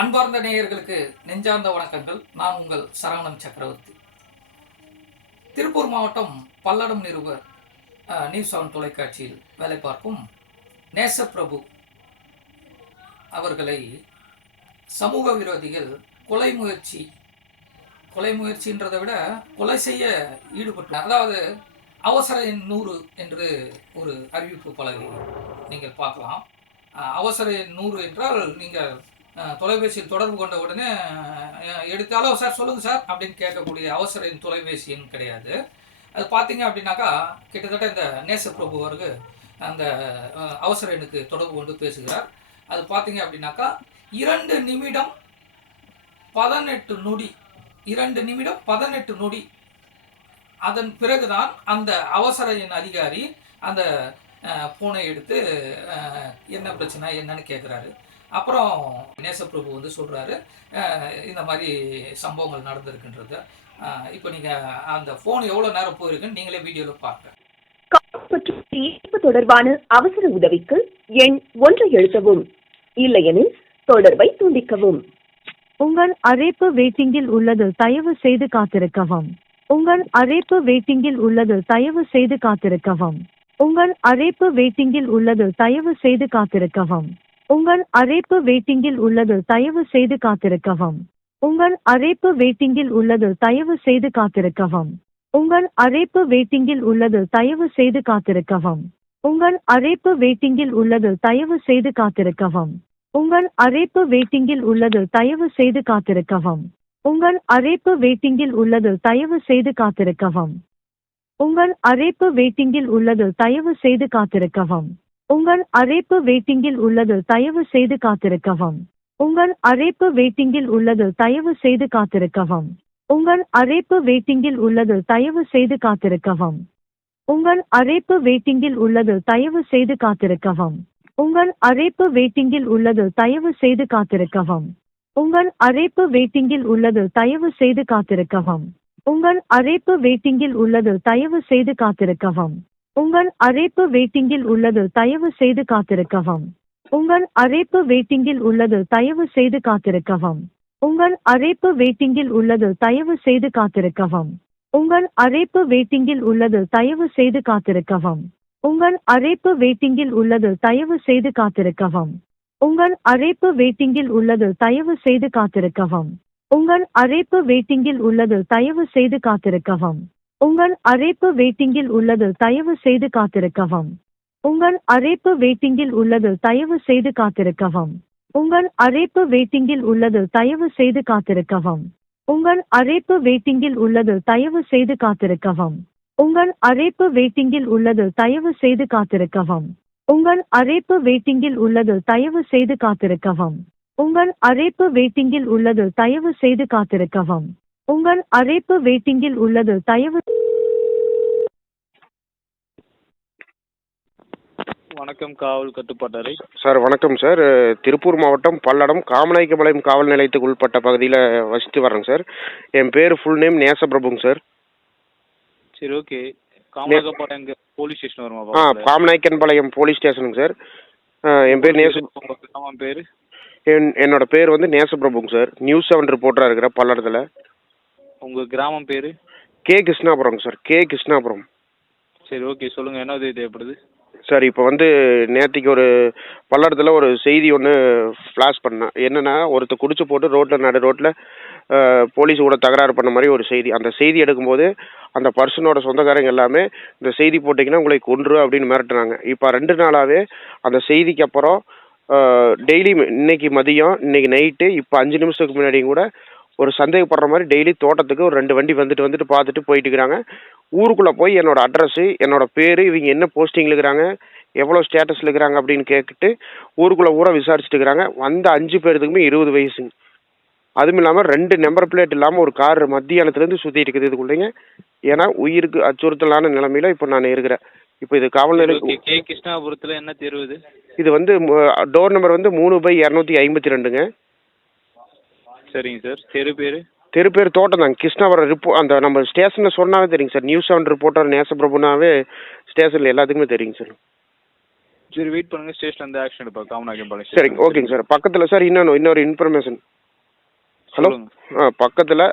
அன்பார்ந்த நேயர்களுக்கு நெஞ்சார்ந்த வணக்கங்கள். நான் உங்கள் சரவணன் சக்கரவர்த்தி. திருப்பூர் மாவட்டம் பல்லடம் நிருபர் நியூஸ் செவன் தொலைக்காட்சியில் வேலை பார்க்கும் நேசப்பிரபு அவர்களை சமூக விரோதிகள் கொலை முயற்சி கொலை முயற்சின்றதை விட கொலை செய்ய ஈடுபட்டு அதாவது அவசர எண் நூறு என்று ஒரு அறிவிப்பு பலகை நீங்கள் பார்க்கலாம். அவசர எண் நூறு என்றால் நீங்கள் தொலைபேசியில் தொடர்பு கொண்ட உடனே எடுத்தாலும் சார் சொல்லுங்கள் சார் அப்படின்னு கேட்கக்கூடிய அவசர எண் தொலைபேசி எண் கிடையாது. அது பார்த்தீங்க அப்படின்னாக்கா கிட்டத்தட்ட இந்த நேச பிரபு அவருக்கு அந்த அவசர எண்ணுக்கு தொடர்பு கொண்டு பேசுகிறார். அது பார்த்தீங்க அப்படின்னாக்கா இரண்டு நிமிடம் பதினெட்டு நொடி இரண்டு நிமிடம் பதினெட்டு நொடி. அதன் பிறகுதான் அந்த அவசர எண் அதிகாரி அந்த ஃபோனை எடுத்து என்ன பிரச்சனை என்னன்னு கேட்குறாரு. அப்புறம் நேசப்பிரபு வந்து சொல்கிறாரு இந்த மாதிரி சம்பவங்கள் நடந்திருக்குன்றது. இப்போ நீங்கள் அந்த ஃபோன் எவ்வளோ நேரம் போயிருக்குன்னு நீங்களே வீடியோவில் இணைப்பு தொடர்பான அவசர உதவிக்கு எண் ஒன்றை எழுத்தவும் இல்லையெனில் தொடர்பை துண்டிக்கவும். உங்கள் அழைப்பு வெயிட்டிங்கில் உள்ளது தயவு செய்து காத்திருக்கவும். உங்கள் அழைப்பு வெயிட்டிங்கில் உள்ளது தயவு செய்து காத்திருக்கவும். உங்கள் அழைப்பு வெயிட்டிங்கில் உள்ளது தயவு செய்து காத்திருக்கவும். உங்கள் அழைப்பு வெயிட்டிங்கில் உள்ளது தயவு செய்து காத்திருக்கவும். உங்கள் அழைப்பு வெயிட்டிங்கில் உள்ளது தயவு செய்து காத்திருக்கவும். உங்கள் அழைப்பு வெயிட்டிங்கில் உள்ளது தயவு செய்து காத்திருக்கவும். உங்கள் அழைப்பு வெயிட்டிங்கில் உள்ளது தயவு செய்து காத்திருக்கவும். உங்கள் அழைப்பு வெயிட்டிங்கில் உள்ளது தயவு செய்து காத்திருக்கவும். உங்கள் அழைப்பு வெயிட்டிங்கில் உள்ளது தயவு செய்து காத்திருக்கவும். உங்கள் அழைப்பு வெயிட்டிங்கில் உள்ளது தயவு செய்து காத்திருக்கவும். உங்கள் அழைப்பு வெயிட்டிங்கில் உள்ளது தயவு செய்து காத்திருக்கவும். உங்கள் அழைப்பு வெயிட்டிங்கில் உள்ளது தயவு செய்து காத்திருக்கவும். உங்கள் அழைப்பு வெயிட்டிங்கில் உள்ளது தயவு செய்து காத்திருக்கவும். உங்கள் அழைப்பு வெயிட்டிங்கில் உள்ளது தயவு செய்து காத்திருக்கவும். உங்கள் அழைப்பு வெயிட்டிங்கில் உள்ளது தயவு செய்து காத்திருக்கவும். உங்கள் அழைப்பு வெயிட்டிங்கில் உள்ளது தயவு செய்து காத்திருக்கவும். உங்கள் அழைப்பு வெயிட்டிங்கில் உள்ளது தயவு செய்து காத்திருக்கவும். உங்கள் அழைப்பு வெயிட்டிங்கில் உள்ளது தயவு செய்து காத்திருக்கவும். உங்கள் அழைப்பு வெயிட்டிங்கில் உள்ளது தயவு செய்து காத்திருக்கவும். உங்கள் அழைப்பு வெயிட்டிங்கில் உள்ளது தயவு செய்து காத்திருக்கவும். உங்கள் அழைப்பு வெயிட்டிங்கில் உள்ளது தயவு செய்து காத்திருக்கவும். உங்கள் அழைப்பு வெயிட்டிங்கில் உள்ளது தயவு செய்து காத்திருக்கவும். உங்கள் அழைப்பு வெயிட்டிங்கில் உள்ளது தயவு செய்து காத்திருக்கவும். உங்கள் அழைப்பு வெயிட்டிங்கில் உள்ளது தயவு செய்து காத்திருக்கவும். உங்கள் அழைப்பு வெயிட்டிங்கில் உள்ளது தயவு செய்து காத்திருக்கவும். உங்கள் அழைப்பு வெயிட்டிங்கில் உள்ளது தயவு செய்து காத்திருக்கவும். உங்கள் அழைப்பு வெயிட்டிங்கில் உள்ளது தயவு செய்து காத்திருக்கவும். உங்கள் அழைப்பு வெயிட்டிங்கில் உள்ளது தயவு செய்து காத்திருக்கவும். உங்கள் அழைப்பு வெயிட்டிங்கில் உள்ளது தயவு செய்து காத்திருக்கவும். உங்கள் அழைப்பு வெயிட்டிங்கில் உள்ளது தயவு செய்து காத்திருக்கவும். உங்கள் அழைப்பு வெயிட்டிங்கில் உள்ளது தயவு செய்து காத்திருக்கவும். உங்கள் அழைப்பு வெயிட்டிங்கில் உள்ளது தயவு வணக்கம் காவல் கட்டுப்பாட்டறை சார் வணக்கம் சார் திருப்பூர் மாவட்டம் பல்லடம் காமநாயக்கபாளையம் காவல் நிலையத்துக்கு உட்பட்ட பகுதியில் வசித்து வரேங்க சார் என் பேர் ஃபுல் நேம் நேசப்பிரபுங்க சார் சரி ஓகே எங்க போலீஸ் ஸ்டேஷன் வருமா ஆ? காமநாயக்கன்பாளையம் போலீஸ் ஸ்டேஷனுங்க சார் என் பேர் நேச பேரு என் என்னோட பேர் வந்து நேசப்பிரபுங்க சார் நியூஸ் செவன் ரிப்போர்ட்டராக இருக்கிற பல்லடத்தில் உங்க கிராமம் பேரு? கே கிருஷ்ணாபுரங்க சார். கே கிருஷ்ணாபுரம். சரி ஓகே. சொல்லுங்க. என்ன உதவி தேவைப்படுது சார் இப்போ வந்து நேத்திக்கு ஒரு பல்லடத்தில் ஒரு செய்தி ஒன்று ஃப்ளாஷ் பண்ணேன். என்னென்னா ஒருத்தர் குடிச்சு போட்டு ரோட்டில் நடு ரோட்டில் போலீஸ் கூட தகராறு பண்ண மாதிரி ஒரு செய்தி. அந்த செய்தி எடுக்கும்போது அந்த பர்சனோட சொந்தக்காரங்க எல்லாமே இந்த செய்தி போட்டிங்கன்னா உங்களை கொன்று அப்படின்னு மிரட்டுனாங்க. இப்போ ரெண்டு நாளாகவே அந்த செய்திக்கு அப்புறம் டெய்லி இன்னைக்கு மதியம் இன்னைக்கு நைட்டு இப்போ அஞ்சு நிமிஷத்துக்கு முன்னாடியும் கூட ஒரு சந்தேகப்படுற மாதிரி டெய்லி தோட்டத்துக்கு ஒரு ரெண்டு வண்டி வந்துட்டு வந்துட்டு பார்த்துட்டு போயிட்டு இருக்கிறாங்க. ஊருக்குள்ளே போய் என்னோட அட்ரஸு என்னோட பேர் இவங்க என்ன போஸ்டிங்கில் இருக்கிறாங்க எவ்வளோ ஸ்டேட்டஸில் இருக்கிறாங்க அப்படின்னு கேட்டுட்டு ஊருக்குள்ளே ஊரா விசாரிச்சுட்டு இருக்கிறாங்க. வந்த அஞ்சு பேர்த்துக்குமே இருபது வயசுங்க. அதுவும் இல்லாமல் ரெண்டு நம்பர் பிளேட் இல்லாமல் ஒரு கார் மத்தியானத்துலேருந்து சுற்றிட்டு இருக்குது இதுக்குள்ளேங்க. ஏன்னா உயிருக்கு அச்சுறுத்தலான நிலமையில இப்போ நான் இருக்கிறேன். இப்போ இது காவல் நிலையம் கே கிருஷ்ணாபுரத்துல என்ன தெரு இது? இது வந்து டோர் நம்பர் வந்து மூணு பை இரநூத்தி ஐம்பத்தி ரெண்டுங்க. சரிங்க சார். தெரு பேரு? தெரு பேர் தோட்டம் தாங்க. கிருஷ்ணாவரம் ரிப்போ அந்த நம்ம ஸ்டேஷனில் சொன்னாவே தெரியுங்க சார். நியூஸ் செவன் ரிப்போர்ட்டர் நேசப்பிரபுனாவே ஸ்டேஷனில் எல்லாத்துக்குமே தெரியுங்க சார். சரி வெயிட் பண்ணுங்க. ஸ்டேஷன் வந்து ஆக்ஷன் எடுப்போம். காமநாயக்கம் பாளையம் சரிங்க. ஓகேங்க சார். பக்கத்தில் சார் இன்னொன்று இன்னொரு இன்ஃபர்மேஷன் ஹலோ. ஆ பக்கத்தில்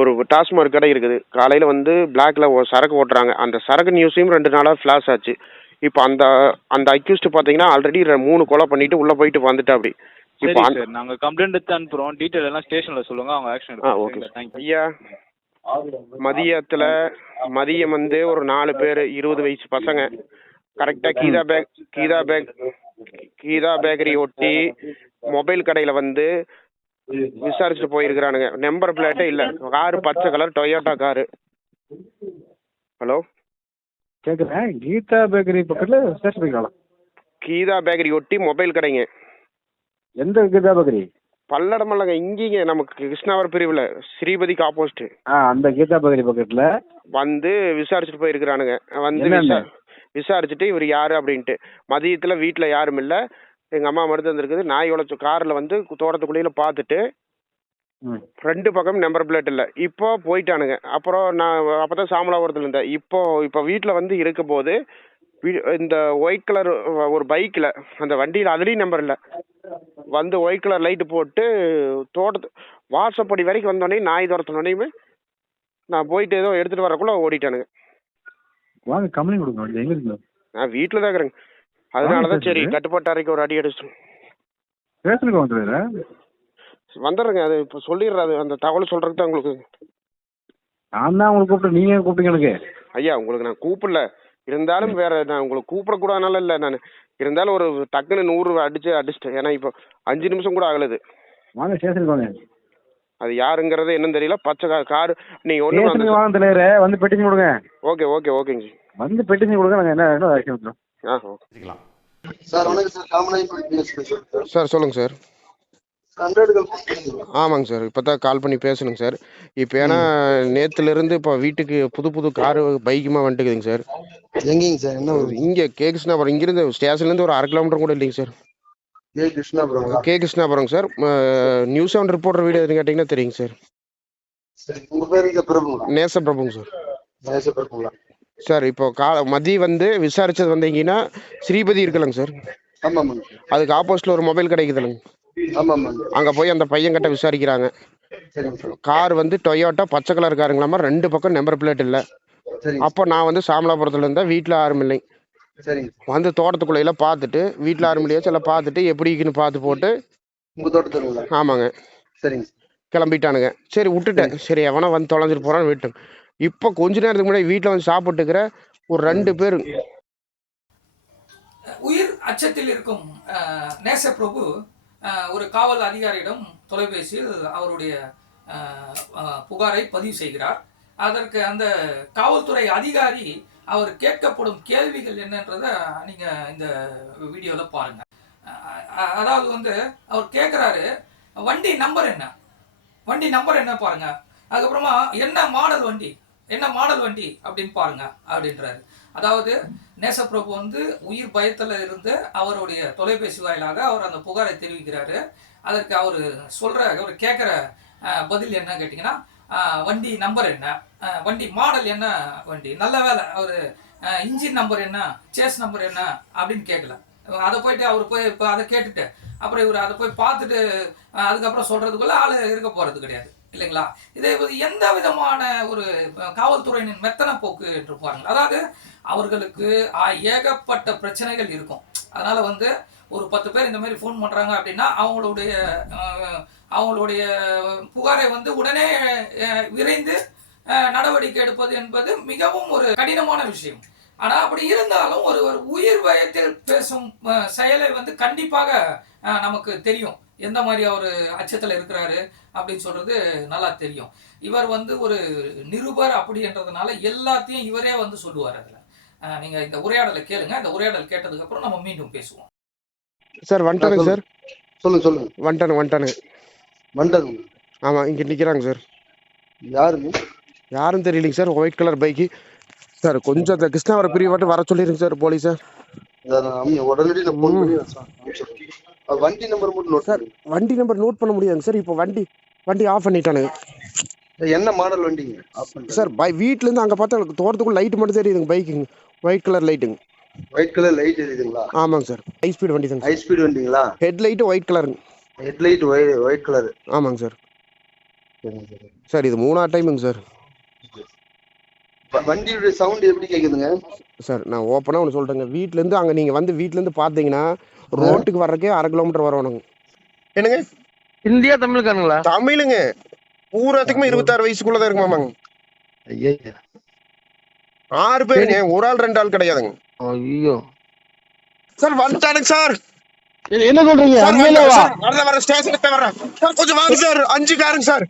ஒரு டாஸ்மாக் கடை இருக்குது. காலையில் வந்து பிளாக்ல சரக்கு ஓட்டுறாங்க. அந்த சரக்கு நியூஸையும் ரெண்டு நாளாக ஃப்ளாஷ் ஆச்சு. இப்போ அந்த அந்த அக்யூஸ்ட் பார்த்தீங்கன்னா ஆல்ரெடி மூணு கொலை பண்ணிட்டு உள்ளே போயிட்டு வந்துட்டா அப்படி சரி சார். நாங்க கம்ப்ளைண்ட் எடுத்து அனுப்புறோம். டீடைல் எல்லாம் ஸ்டேஷன்ல சொல்லுங்க. அவங்க ஆக்ஷன் எடுப்பாங்க. ஓகே. ஐயா மதியத்தில் மதியம் வந்து ஒரு நாலு பேர் இருபது வயசு பசங்க. கரெக்டாக Geetha bake Geetha bake Geetha bakery ஒட்டி மொபைல் கடையில் வந்து விசாரிச்சுட்டு போயிருக்கிறானுங்க. நம்பர் பிளேட்டே இல்லை. காரு பச்சை கலர் டொயோட்டா காரு ஹலோ கேட்குறேன் கீதா பேக்கரி பக்கத்தில் கீதா பேக்கரி ஒட்டி மொபைல் கடைங்க. எந்த கீதா பேக்கரி பல்லடமல்லங்க இங்கேங்க நமக்கு கிருஷ்ணாவர் பிரிவில் ஸ்ரீபதிக்கு ஆப்போசிட் ஆ அந்த கீதா பேக்கரி பக்கத்தில்? வந்து விசாரிச்சுட்டு போயிருக்கிறானுங்க. வந்து என்னென்ன? விசா விசாரிச்சுட்டு இவர் யாரு அப்படின்ட்டு. மதியத்தில் வீட்டில் யாரும் இல்லை. எங்கள் அம்மா மட்டும் வந்திருக்குது. நாய் உழைச்ச காரில் வந்து தோட்டத்துக்குள்ளேயில பார்த்துட்டு ம். ரெண்டு பக்கம் நம்பர் பிளேட் இல்லை. இப்போ போயிட்டானுங்க. அப்புறம் நான் அப்போ தான் சாமலாபுரத்தில் இருந்தேன். இப்போ இப்போ வீட்டில் வந்து இருக்க போது வீ- இந்த ஒயிட் கலர் ஒரு பைக்கில் அந்த வண்டியில் அதுலேயும் நம்பர் இல்லை. வந்து ஒயிட் கலர் லைட்டு போட்டு தோட்டத்து வாசப்படி வரைக்கும் வந்தோடனே நாய் துரத்தினோடனே நான் போயிட்டு ஏதோ எடுத்துகிட்டு வரக்குள்ள ஓடிட்டானுங்க. வாங்க கம்ப்ளைண்ட் கொடுங்க எங்கே இருக்குங்க? நான் வீட்டில் தான் இருக்கிறேங்க. அதனால தான் சரி? கட்டுப்பாட்டு அறைக்கு ஒரு அடி அடிச்சிட்டோம் ஸ்டேஷனுக்கு வந்துடுறேன் வந்துடுறேங்க அது இப்போ சொல்லிடுறேன் அது அந்த தகவல் சொல்கிறதுக்கு தான் உங்களுக்கு. நான் தான் உங்களுக்கு கூப்பிட்டு நீங்கள் கூப்பிட்டீங்க எனக்கு? ஐயா உங்களுக்கு நான் கூப்பிடல. இருந்தாலும் வேற நான் உங்களுக்கு கூப்பிடக்கூடாதுனால இல்லை நான். இருந்தாலும் ஒரு டக்குன்னு நூறு அடிச்சு அடிச்சிட்டேன். ஏன்னா இப்போ அஞ்சு நிமிஷம் கூட ஆகலது. வாங்க ஸ்டேஷனுக்கு வாங்க. அது யாருங்கிறது என்னன்னு தெரியல. பச்சை கார் நீங்கள் ஒன்று ஸ்டேஷனுக்கு வாங்க தலைவரே. வந்து பெட்டிஷன் கொடுங்க. ஓகே ஓகே ஓகேங்க ஜி வந்து பெட்டிஷன் கொடுங்க நாங்கள் என்ன ஆக்ஷன் எடுத்துறோம் ஆ ஓகே. சார் வணக்கம் சார். காமராஜ் சார் சார் சொல்லுங்கள் சார். ஆமாங்க சார். இப்போ தான் கால் பண்ணி பேசணுங்க சார். இப்போ ஏன்னா நேற்றுலேருந்து இப்போ வீட்டுக்கு புது புது காரு பைக்குமா வந்துட்டுக்குதுங்க சார். எங்கேங்க சார்? என்ன இங்கே கே கிருஷ்ணாபுரம். இங்கிருந்து ஸ்டேஷன்லேருந்து ஒரு அரை கிலோமீட்டர் கூட இல்லைங்க sir. A கிருஷ்ணாபுரங்களா? K Krishnapuram sir. News seven reporter வீடு எதுன்னு கேட்டிங்கன்னா தெரியுங்க சார். சரி உங்க பேர் இங்க பிரபுங்களா? நேச பிரபுங்க சார். நேச பிரபுங்களா சார் இப்போ கா மதியம் வந்து விசாரிச்சது வந்தீங்கன்னா ஸ்ரீபதி இருக்கலங்க சார். ஆமா ஆமாங்க அதுக்கு ஆப்போசிட்ல ஒரு மொபைல் கிடைக்குதுலங்க. அங்கே போய் அந்த பையன்கிட்ட விசாரிக்கிறாங்க. சரிங்க சார் கார் வந்து டொயோட்டா பச்சை கலர் காருங்களாமா ரெண்டு பக்கம் நம்பர் பிளேட் இல்லை. அப்போ நான் வந்து சாமலாபுரத்தில் இருந்தேன் வீட்டில் யாரும் இல்லை. வந்து தோட்டத்துக்குள்ளையில பார்த்துட்டு வீட்டில் யாரும் இல்லையா சில பார்த்துட்டு எப்படி இருக்குன்னு பார்த்து போட்டு ஆமாங்க. சரிங்க. கிளம்பிட்டானுங்க. சரி விட்டுட்டேன். சரி எவனா வந்து தொலைஞ்சிட்டு போறான்னு விட்டேன் இப்போ கொஞ்ச நேரத்துக்கு முன்னாடி வீட்டில் வந்து சாப்பிட்டுக்கிற ஒரு ரெண்டு பேர். உயிர் அச்சத்தில் இருக்கும் அஹ், நேசப்பிரபு அஹ், ஒரு காவல் அதிகாரியிடம் தொலைபேசியில் அவருடைய புகாரை பதிவு செய்கிறார். அதற்கு அந்த காவல்துறை அதிகாரி அவர் கேட்கப்படும் கேள்விகள் என்னன்றதை நீங்கள் இந்த வீடியோவில் பாருங்க. அதாவது வந்து அவர் கேட்குறாரு வண்டி நம்பர் என்ன? வண்டி நம்பர் என்ன பாருங்க? அதுக்கப்புறமா என்ன மாடல் வண்டி? என்ன மாடல் வண்டி? அப்படின்னு பாருங்க அப்படின்றாரு. அதாவது நேசப்பிரபு வந்து உயிர் பயத்தில் இருந்து அவருடைய தொலைபேசி வாயிலாக அவர் அந்த புகாரை தெரிவிக்கிறாரு. அதற்கு அவர் சொல்கிற அவர் கேட்குற பதில் என்ன கேட்டிங்கன்னா வண்டி நம்பர் என்ன? வண்டி மாடல் என்ன வண்டி? நல்ல வேலை. அவர் இன்ஜின் நம்பர் என்ன? சேஸ் நம்பர் என்ன? அப்படின்னு கேட்கல அதை போயிட்டு அவர் போய் இப்போ அதை கேட்டுட்டு அப்புறம் இவர் அதை போய் பார்த்துட்டு அதுக்கப்புறம் சொல்கிறதுக்குள்ளே ஆள் இருக்க போகிறது கிடையாது. இல்லைங்களா? இதே வந்து எந்த விதமான ஒரு காவல்துறையினின் மெத்தன போக்கு என்று பாருங்கள். அதாவது அவர்களுக்கு ஏகப்பட்ட பிரச்சனைகள் இருக்கும். அதனால் வந்து ஒரு பத்து பேர் இந்த மாதிரி ஃபோன் பண்ணுறாங்க அப்படின்னா அவங்களுடைய அவங்களுடைய புகாரை வந்து உடனே விரைந்து நடவடிக்கை எடுப்பது என்பது மிகவும் ஒரு கடினமான விஷயம். ஆனால் அப்படி இருந்தாலும் ஒரு ஒரு உயிர் பயத்தில் பேசும் செயலை வந்து கண்டிப்பாக நமக்கு தெரியும். எந்த மாதிரி அவர் அச்சத்தில் இருக்கிறாரு அப்படின்னு சொல்றது நல்லா தெரியும். இவர் வந்து ஒரு நிருபர் அப்படின்றதுனால எல்லாத்தையும் இவரே வந்து சொல்லுவார் அதுல. அஹ், நீங்க இந்த உரையாடலை கேளுங்க. இந்த உரையாடல் கேட்டதுக்கு அப்புறம் நம்ம மீண்டும் பேசுவோம். சார் வந்துட்டானுங்க சார். சொல்லுங்க. சொல்லுங்க வந்துட்டானு வந்துட்டானுங்க வந்துட்டாங்க ஆமாம் இங்கே நிற்கிறாங்க சார். யாருங்க? யாரும் தெரியலைங்க sir. White colour bike. Sir கொஞ்சம் அந்த கிருஷ்ணாவரம் பிரிவு மட்டும் வர சொல்லிடுங்க சார் போலீஸ். அம்மி உடனடி வண்டி நம்பர் மட்டும் நோட் சார் வண்டி நம்பர் நோட் பண்ண முடியாதுங்க சார். இப்போ வண்டி வண்டி ஆஃப் பண்ணிட்டானுங்க. என்ன மாடல் வண்டிங்க? சார் பை வீட்டிலேருந்து அங்கே பார்த்தா எனக்கு தோட்டத்துக்குள்ள லைட் மட்டும் தெரியுதுங்க பைக்குங்க ஒயிட் கலர் லைட்டுங்க ஒயிட் கலர் லைட் எரியுதுங்களா ஆமாங்க சார். ஹை ஸ்பீட் வண்டி தாங்க ஹை ஸ்பீட் வண்டிங்களா? ஹெட்லைட்டு ஒயிட் கலருங்க ஹெட்லைட் ஒயிட் ஒயிட் கலர் ஆமாங்க சார். சார். இது மூணாவது டைமுங்க சார். வ- வண்டியுடைய சவுண்ட் எப்படி கேக்குதுங்க? சார் நான் ஓப்பனாக ஒன்று சொல்கிறேங்க வீட்டிலேருந்து அங்கே நீங்கள் வந்து வீட்டிலேருந்து பார்த்தீங்கன்னா ரோட்டுக்கு வர்றதுக்கே அரை கிலோமீட்டர் வரணுங்க என்னங்க? இந்தியா தமிழ்காரங்களா? தமிழுங்க. பூராத்துக்குமே இருபத்தாறு வயசுக்குள்ள தான் இருக்குமாமாங்க ஐயா ஆறு பேருங்க. ஒரு ஆள் ரெண்டு ஆள் கிடையாதுங்க. ஐயோ. சார் வந்துட்டானுங்க சார். என்ன சொல்றீங்க. வரேன் வரேன். ஸ்டேஷனுக்கு வரேன். சார் கொஞ்சம் வாங்க சார். அஞ்சு காருங்க சார்.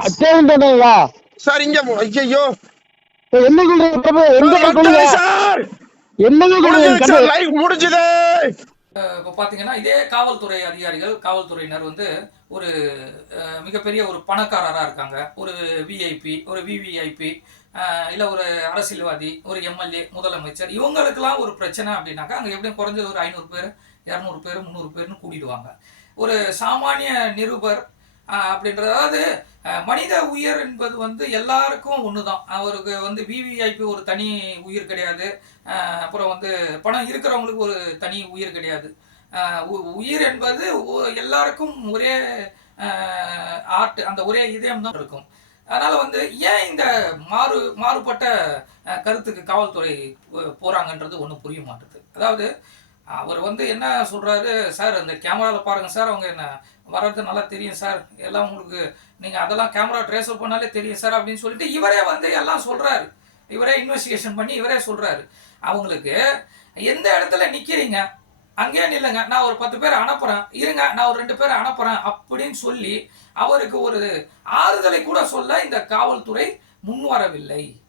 அச்சேன்டா சார் இங்க ஐயோ என்ன சொல்றீங்க? எந்த சார் என்னங்க சார். லைவ் முடிஞ்சது. இப்போ பார்த்தீங்கன்னா இதே காவல்துறை அதிகாரிகள் காவல்துறையினர் வந்து ஒரு மிகப்பெரிய ஒரு பணக்காரராக இருக்காங்க. ஒரு விஐபி ஒரு விவிஐபி இல்லை ஒரு அரசியல்வாதி ஒரு எம்எல்ஏ முதலமைச்சர். இவங்களுக்கெல்லாம் ஒரு பிரச்சனை அப்படின்னாக்கா அங்கே எப்படியும் குறைஞ்சது ஒரு ஐநூறு பேர் இரநூறு பேர் முந்நூறு பேர்னு கூட்டிடுவாங்க. ஒரு சாமானிய நிருபர் அப்படின்றது. அதாவது மனித உயிர் என்பது வந்து எல்லாருக்கும் ஒன்று தான் அவருக்கு வந்து விவிஐபி ஒரு தனி உயிர் கிடையாது. அப்புறம் வந்து பணம் இருக்கிறவங்களுக்கு ஒரு தனி உயிர் கிடையாது. உ- உயிர் என்பது எல்லாருக்கும் ஒரே ஆர்ட் அந்த ஒரே இதயம் தான் இருக்கும். அதனால் வந்து ஏன் இந்த மாறு மாறுபட்ட கருத்துக்கு காவல்துறை போ- ஒன்றும் புரிய மாட்டுது அதாவது அவர் வந்து என்ன சொல்கிறாரு சார் அந்த கேமராவில் பாருங்கள் சார் அவங்க என்ன வர்றது நல்லா தெரியும் சார். எல்லாம் உங்களுக்கு நீங்கள் அதெல்லாம் கேமரா ட்ரேஸ் பண்ணாலே தெரியும் சார் அப்படின்னு சொல்லிட்டு இவரே வந்து எல்லாம் சொல்றாரு. இவரே இன்வெஸ்டிகேஷன் பண்ணி இவரே சொல்கிறாரு அவங்களுக்கு எந்த இடத்துல நிற்கிறீங்க அங்கேயே நில்லுங்க. நான் ஒரு பத்து பேர் அனுப்புறேன். இருங்க நான் ஒரு ரெண்டு பேரை அனுப்புறேன் அப்படின்னு சொல்லி அவருக்கு ஒரு ஆறுதலை கூட சொல்ல இந்த காவல்துறை முன் வரவில்லை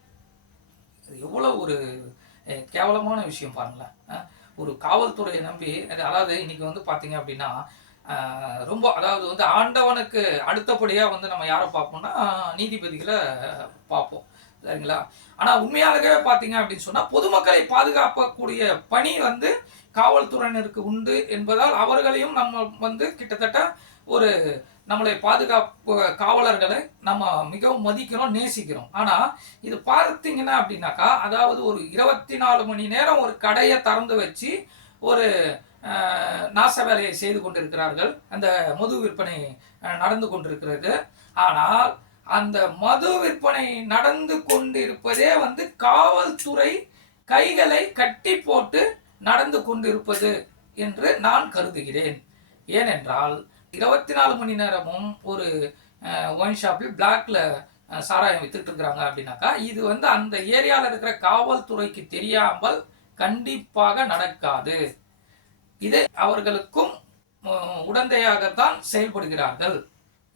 இது ஒரு கேவலமான விஷயம் பாருங்களேன். ஒரு காவல்துறையை நம்பி அது- அதாவது இன்னைக்கு வந்து பார்த்தீங்க அப்படின்னா ரொம்ப அதாவது வந்து ஆண்டவனுக்கு அடுத்தபடியாக வந்து நம்ம யாரை பார்ப்போம்னா நீதிபதிகளை பார்ப்போம். சரிங்களா? ஆனால் உண்மையாகவே பார்த்தீங்க அப்படின்னு சொன்னால் பொதுமக்களை பாதுகாக்கக்கூடிய பணி வந்து காவல்துறையினருக்கு உண்டு என்பதால் அவர்களையும் நம்ம வந்து கிட்டத்தட்ட ஒரு நம்மளை பாதுகாப்பு காவலர்களை நம்ம மிகவும் மதிக்கிறோம் நேசிக்கிறோம். ஆனால் இது பார்த்தீங்கன்னா அப்படின்னாக்கா அதாவது ஒரு இருபத்தி நாலு மணி நேரம் ஒரு கடையை திறந்து வச்சு ஒரு நாச வேலையை செய்து கொண்டிருக்கிறார்கள். அந்த மது விற்பனை நடந்து கொண்டிருக்கிறது. ஆனால் அந்த மது விற்பனை நடந்து கொண்டிருப்பதே வந்து காவல்துறை கைகளை கட்டி போட்டு நடந்து கொண்டிருப்பது என்று நான் கருதுகிறேன். ஏனென்றால் இருபத்தி நாலு மணி நேரமும் ஒரு ஒயின் ஷாப்பில் பிளாக்ல சாராயம் வித்துட்டு இருக்கிறாங்க அப்படின்னாக்கா இது வந்து அந்த ஏரியாவில் இருக்கிற காவல்துறைக்கு தெரியாமல் கண்டிப்பாக நடக்காது. இது அவர்களுக்கும் உடந்தையாகத்தான் செயல்படுகிறார்கள்.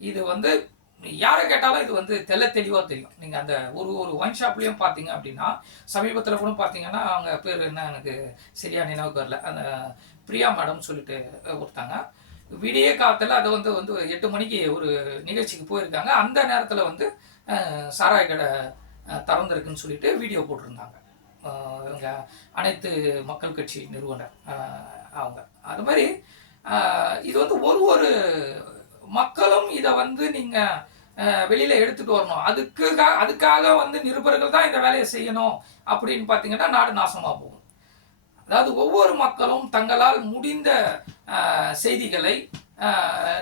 இது வந்து யாரை கேட்டாலும் இது வந்து தெள்ள தெளிவாக தெரியும். நீங்கள் அந்த ஒரு ஒரு ஒயின் ஷாப்லேயும் பார்த்தீங்க அப்படின்னா சமீபத்தில் கூட பார்த்தீங்கன்னா அவங்க பேர் என்ன எனக்கு சரியான நினைவுக்கு வரல. அந்த பிரியா மேடம் சொல்லிட்டு கொடுத்தாங்க விடிய காலத்தில் அதை வந்து வந்து எட்டு மணிக்கு ஒரு நிகழ்ச்சிக்கு போயிருக்காங்க. அந்த நேரத்தில் வந்து அஹ், சாராய கடை திறந்திருக்குன்னு சொல்லிட்டு வீடியோ போட்டிருந்தாங்க. இவங்க அனைத்து மக்கள் கட்சி நிறுவனர். அவங்க அது மாதிரி இது வந்து ஒரு ஒரு மக்களும் இதை வந்து நீங்கள் வெளியில் எடுத்துட்டு வரணும். அதுக்கு அதுக்காக வந்து நிருபர்கள் தான் இந்த வேலையை செய்யணும் அப்படின்னு பார்த்தீங்கன்னா நாடு நாசமாக போகும். அதாவது ஒவ்வொரு மக்களும் தங்களால் முடிந்த செய்திகளை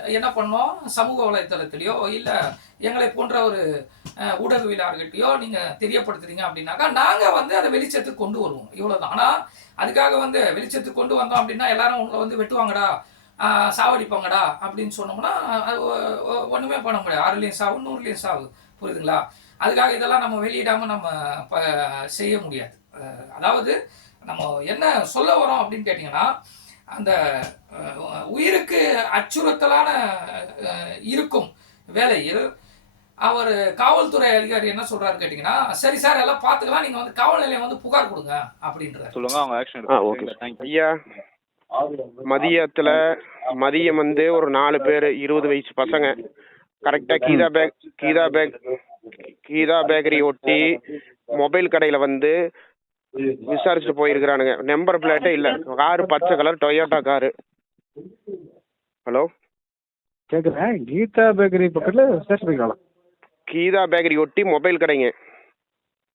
என்ன பண்ணோம்? சமூக வலைத்தளத்திலையோ இல்லை எங்களை போன்ற ஒரு ஊடகவியலாளர்கிட்டயோ நீங்கள் தெரியப்படுத்துறீங்க அப்படின்னாக்கா நாங்கள் வந்து அதை வெளிச்சத்துக்கு கொண்டு வருவோம். இவ்வளோதான் ஆனால் அதுக்காக வந்து வெளிச்சத்துக்கு கொண்டு வந்தோம் அப்படின்னா எல்லாரும் உங்களை வந்து வெட்டுவாங்கடா சாவடிப்பாங்கடா அப்படின்னு சொன்னோம்னா அது ஒ- பண்ண முடியாது. ஆறுலேயும் சாவு நூறுலேயும் சாவு. புரியுதுங்களா? அதுக்காக இதெல்லாம் நம்ம வெளியிடாமல் நம்ம ப செய்ய முடியாது. அதாவது நம்ம என்ன சொல்ல வரோம் அப்படின்னு கேட்டிங்கன்னா அந்த உயிருக்கு அச்சுறுத்தலான இருக்கும் வேலையில். அவர் காவல்துறை அதிகாரி என்ன சொல்றாரு கேட்டிங்கன்னா சரி சார் எல்லாம் பார்த்துக்கலாம். நீங்கள் வந்து காவல் நிலையம் வந்து புகார் கொடுங்க அப்படின்றாரு. சொல்லுங்க அவங்க ஆக்ஷன் ஆ ஓகே ஐயா மதியத்துல மதியம் வந்து ஒரு நாலு பேர் இருபது வயசு பசங்க கரெக்டா Geetha bake Geetha bake Geetha bakery ஒட்டி மொபைல் கடையில வந்து விசாரிச்சுட்டு போயிருக்கிறானுங்க. நம்பர் பிளேட்டே இல்ல. காரு பச்சை கலர் டொயோட்டா காரு. ஹலோ? கேக்குறேன் கீதா பேக்கரி பக்கத்துல ஸ்டேஷன் போய்க்கலாம் கீதா பேக்கரி ஒட்டி மொபைல் கடைங்க.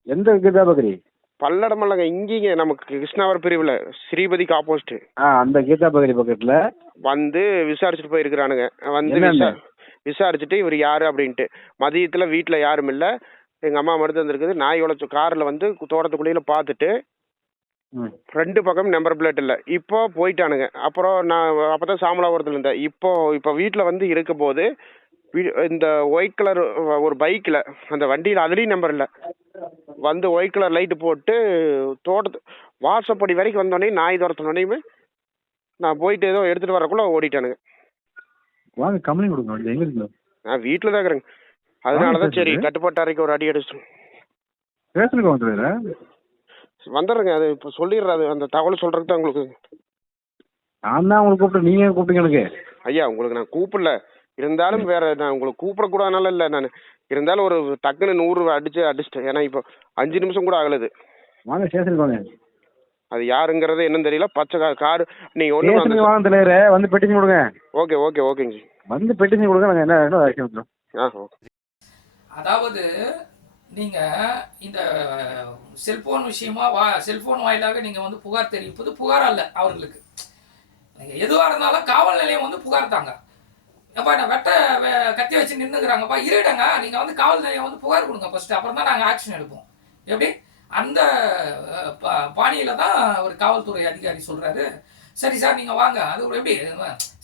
எந்த கீதா பேக்கரி? பல்லடமல்லங்க இங்கேங்க நமக்கு கிருஷ்ணாவர் பிரிவில் ஸ்ரீபதிக்கு ஆப்போசிட் ஆ அந்த கீதா பேக்கரி பக்கத்துல. வந்து விசாரிச்சுட்டு போயிருக்கிறானுங்க. வந்து? விசா விசாரிச்சுட்டு இவர் யாரு அப்படின்ட்டு. மதியத்தில் வீட்டில் யாரும் இல்லை. எங்கள் அம்மா மட்டும் வந்திருக்குது. நாய் உழைச்ச காரில் வந்து தோட்டத்துக்குள்ளேயில பார்த்துட்டு ரெண்டு பக்கம் நம்பர் பிளேட் இல்லை. இப்போ போயிட்டானுங்க. அப்புறம் நான் அப்போ தான் சாமலாபுரத்தில் இருந்தேன். இப்போ இப்போ வீட்டில் வந்து இருக்கும் போது இந்த ஒயிட் கலர் ஒரு பைக்கில் அந்த வண்டியில் அதுலேயும் நம்பர் இல்லை. வந்து ஒயிட் கலர் லைட்டு போட்டு தோட்டத்து வாசப்படி வரைக்கும் வந்தோடனே நாய் துரத்தினோடனே நான் போயிட்டு ஏதோ எடுத்துகிட்டு வரக்குள்ளே ஓடிட்டானுங்க. வாங்க கம்பெனி கொடுங்க. எங்க நான் வீட்டில் தான் இருக்கிறேங்க. அதனால தான் சரி. கட்டுப்பாட்டு அறைக்கு ஒரு அடி அடிச்சிட்டோம். வந்துடுற வந்துடுறேங்க அது இப்போ சொல்லிடுறேன் அது அந்த தகவல் சொல்கிறதுக்கு தான் உங்களுக்கு நான் தான் உங்களுக்கு கூப்பிட்டு நீங்க ஏன் கூப்பிட்டீங்க எனக்கு ஐயா உங்களுக்கு நான் கூப்பிடல இருந்தாலும் வேற நான் உங்களுக்கு கூப்பிடக்கூடாதுனால இல்லை நான் இருந்தாலும் ஒரு டக்குன்னு நூறு அடிச்சு அடிச்சிட்டேன் ஏன்னா இப்போ அஞ்சு நிமிஷம் கூட ஆகலது வாங்க ஸ்டேஷனுக்கு வாங்க அது யாருங்கிறது என்னன்னு தெரியல பச்சை கா கார் நீங்கள் ஒன்று வாங்க தலைவரே வந்து பெட்டிஷன் கொடுங்க ஓகே ஓகே ஓகேங்க ஜி வந்து பெட்டிஷன் கொடுங்க நாங்கள் என்ன ஆக்ஷன் எடுத்துறோம் ஆ ஓகே அதாவது நீங்கள் இந்த செல்ஃபோன் விஷயமா வா செல்ஃபோன் வாயிலாக நீங்கள் வந்து புகார் தெரிவிப்பது புகார் அல்ல அவர்களுக்கு. நீங்கள் எதுவாக இருந்தாலும் காவல் நிலையம் வந்து புகார் தாங்க. எப்பா நான் வெட்ட கத்தி வச்சு நின்றுக்கிறாங்கப்பா இருடங்க. நீங்கள் வந்து காவல் நிலையம் வந்து புகார் கொடுங்க ஃபஸ்ட்டு அப்புறம் தான் நாங்கள் ஆக்ஷன் எடுப்போம். எப்படி? அந்த பாணியில் பா- தான் ஒரு காவல்துறை அதிகாரி சொல்கிறாரு சரி சார் நீங்கள் வாங்க. அது ஒரு எப்படி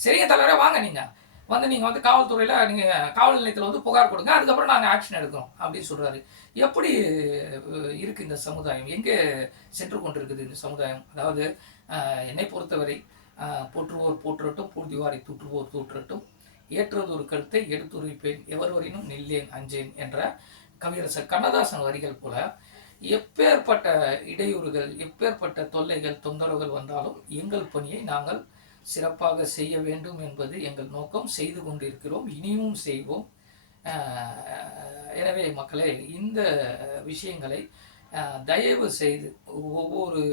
சரிங்க தலைவரே வாங்க நீங்கள் வந்து நீங்கள் வந்து காவல்துறையில் நீங்கள் காவல் நிலையத்தில் வந்து புகார் கொடுங்க அதுக்கப்புறம் நாங்கள் ஆக்ஷன் எடுக்கிறோம் அப்படின்னு சொல்கிறாரு எப்படி இருக்குது இந்த சமுதாயம்? எங்கே சென்று கொண்டிருக்குது இந்த சமுதாயம்? அதாவது என்னை பொறுத்தவரை போற்றுவோர் போற்றட்டும் பூர்த்திவாரை தூற்றுவோர் தூற்றட்டும் ஏற்றது ஒரு கருத்தை எடுத்துரைப்பேன் எவர்வரினும் நில்லேன் அஞ்சேன் என்ற கவியரசர் கண்ணதாசன் வரிகள் போல எப்பேற்பட்ட இடையூறுகள் எப்பேற்பட்ட தொல்லைகள் தொந்தரவுகள் வந்தாலும் எங்கள் பணியை நாங்கள் சிறப்பாக செய்ய வேண்டும் என்பது எங்கள் நோக்கம். செய்து கொண்டிருக்கிறோம் இனியும் செய்வோம். எனவே மக்களே இந்த விஷயங்களை தயவு செய்து ஒவ்வொரு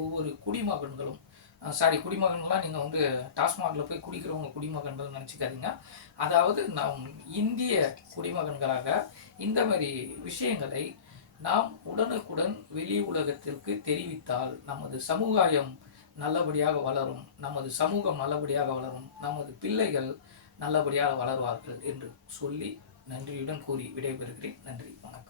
ஒவ்வொரு குடிமகன்களும் சாரி குடிமகன்கள்லாம் நீங்கள் வந்து டாஸ்மாகில் போய் குடிக்கிறவங்க குடிமகன்கள் நினச்சிக்காதீங்க. அதாவது நாம் இந்திய குடிமகன்களாக இந்த மாதிரி விஷயங்களை நாம் உடனுக்குடன் வெளி உலகத்திற்கு தெரிவித்தால் நமது சமுதாயம் நல்லபடியாக வளரும். நமது சமூகம் நல்லபடியாக வளரும். நமது பிள்ளைகள் நல்லபடியாக வளருவார்கள் என்று சொல்லி நன்றியுடன் கூறி விடைபெறுகிறேன். நன்றி. வணக்கம்.